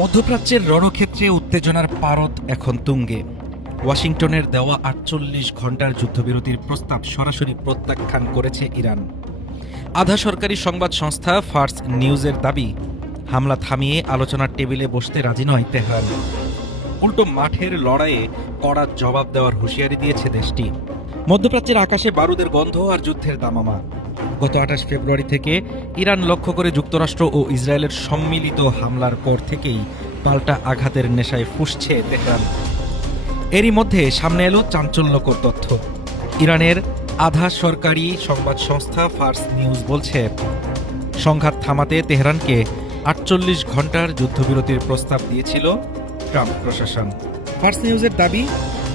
মধ্যপ্রাচ্যের রণক্ষেত্রে উত্তেজনার পারদ এখন তুঙ্গে। ওয়াশিংটনের দেওয়া ৪৮ ঘণ্টার যুদ্ধবিরতির প্রস্তাব সরাসরি প্রত্যাখ্যান করেছে ইরান। আধা সরকারি সংবাদ সংস্থা ফার্স নিউজের দাবি, হামলা থামিয়ে আলোচনার টেবিলে বসতে রাজি নয় তেহরান। উল্টো মাঠের লড়াইয়ে কড়া জবাব দেওয়ার হুঁশিয়ারি দিয়েছে দেশটি। মধ্যপ্রাচ্যের আকাশে বারুদের গন্ধ আর যুদ্ধের দামামা। গত ২৮ ফেব্রুয়ারি থেকে ইরান লক্ষ্য করে যুক্তরাষ্ট্র ও ইসরায়েলের সম্মিলিত হামলার পর থেকেই পাল্টা আঘাতের নেশায় ফুঁসছে তেহরান। এরই মধ্যে সামনে এলো চাঞ্চল্যকর তথ্য। ইরানের আধা সরকারি সংবাদ সংস্থা ফার্স নিউজ বলছে, সংঘাত থামাতে তেহরানকে ৪৮ ঘণ্টার যুদ্ধবিরতির প্রস্তাব দিয়েছিল ট্রাম্প প্রশাসন। ফার্স নিউজের দাবি,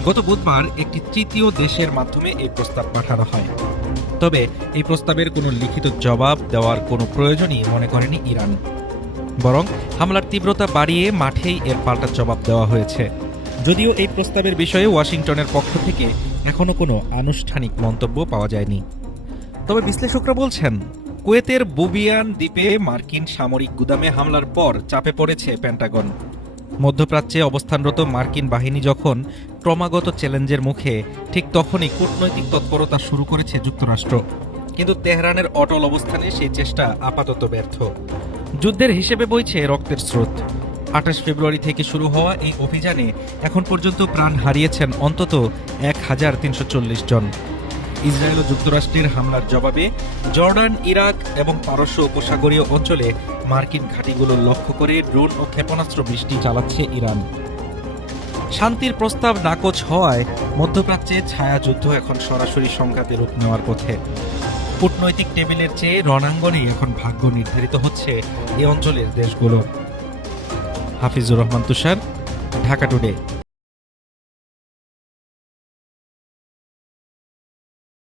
গত বুধবার একটি তৃতীয় দেশের মাধ্যমে এই প্রস্তাব পাঠানো হয়। তবে এই প্রস্তাবের কোনো লিখিত জবাব দেওয়ার কোনো প্রয়োজনই মনে করেনি ইরান। বরং হামলার তীব্রতা বাড়িয়ে মাঠেই এর পাল্টা জবাব দেওয়া হয়েছে। যদিও এই প্রস্তাবের বিষয়ে ওয়াশিংটনের পক্ষ থেকে এখনও কোনো আনুষ্ঠানিক মন্তব্য পাওয়া যায়নি। তবে বিশ্লেষকরা বলছেন, কুয়েতের বুবিয়ান দ্বীপে মার্কিন সামরিক গুদামে হামলার পর চাপে পড়েছে পেন্টাগন। মধ্যপ্রাচ্যে অবস্থানরত মার্কিন বাহিনী যখন ক্রমাগত চ্যালেঞ্জের মুখে, ঠিক তখনই কূটনৈতিক তৎপরতা শুরু করেছে যুক্তরাষ্ট্র। কিন্তু তেহরানের অটল অবস্থানে সেই চেষ্টা আপাতত ব্যর্থ। যুদ্ধের হিসেবে বইছে রক্তের স্রোত। ২৮ ফেব্রুয়ারি থেকে শুরু হওয়া এই অভিযানে এখন পর্যন্ত প্রাণ হারিয়েছেন অন্তত ১,৩৪০ জন। ইসরায়েল ও যুক্তরাষ্ট্রের হামলার জবাবে জর্ডান, ইরাক এবং পারস্য উপসাগরীয় অঞ্চলে মার্কিন ঘাঁটিগুলো লক্ষ্য করে ড্রোন ও ক্ষেপণাস্ত্র বৃষ্টি চালাচ্ছে ইরান। শান্তির প্রস্তাব নাকচ হওয়ায় মধ্যপ্রাচ্যে ছায়াযুদ্ধ এখন সরাসরি সংঘাতে রূপ নেওয়ার পথে। কূটনৈতিক টেবিলের চেয়ে রণাঙ্গনেই এখন ভাগ্য নির্ধারিত হচ্ছে এই অঞ্চলের দেশগুলোর। হাফিজুর রহমান তুষার, ঢাকা টুডে।